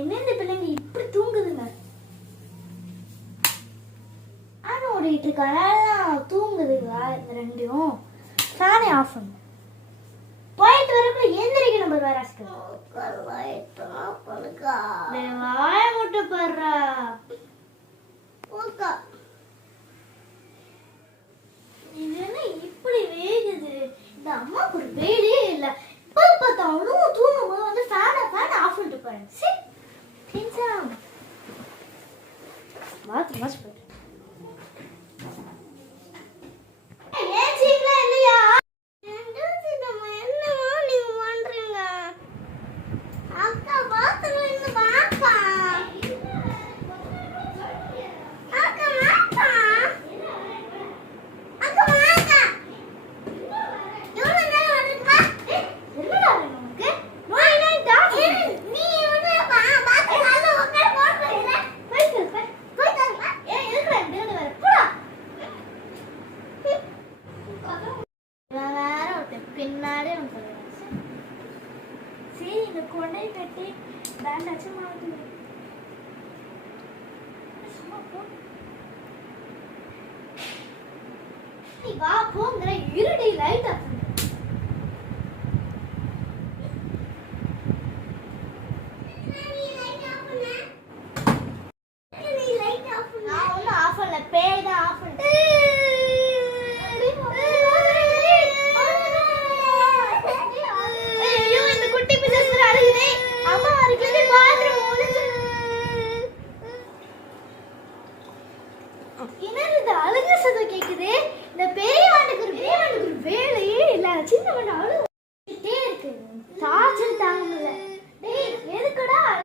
என்ன இந்த பிள்ளைங்க இப்படி தூங்குதுங்க? ஆனா ஓடிட்டு இருக்கா தூங்குதுங்களா இந்த ரெண்டும்? ஃபேனை ஆஃப் பண்ணு. போயிட்டு வரக்குள்ள எந்திரிக்க நம்ம வேற வாய முட்டை பாடுறா. இது என்ன இப்படி வேகுது? இந்த அம்மாவுக்கு ஒரு வேலையே இல்லை. இப்போ பார்த்தாலும் தூங்கும் போது வந்து ஃபேனை ஆஃப் பண்ணிட்டு போறேன். சரி மாத்து மாச்சு போயிட்டு பின்னாலே சரி இந்த கொண்டை கட்டி பேண்டாச்சு மாட்டு சும்மா போ. வா போங்கிற இருடி லைட் ஆஃப்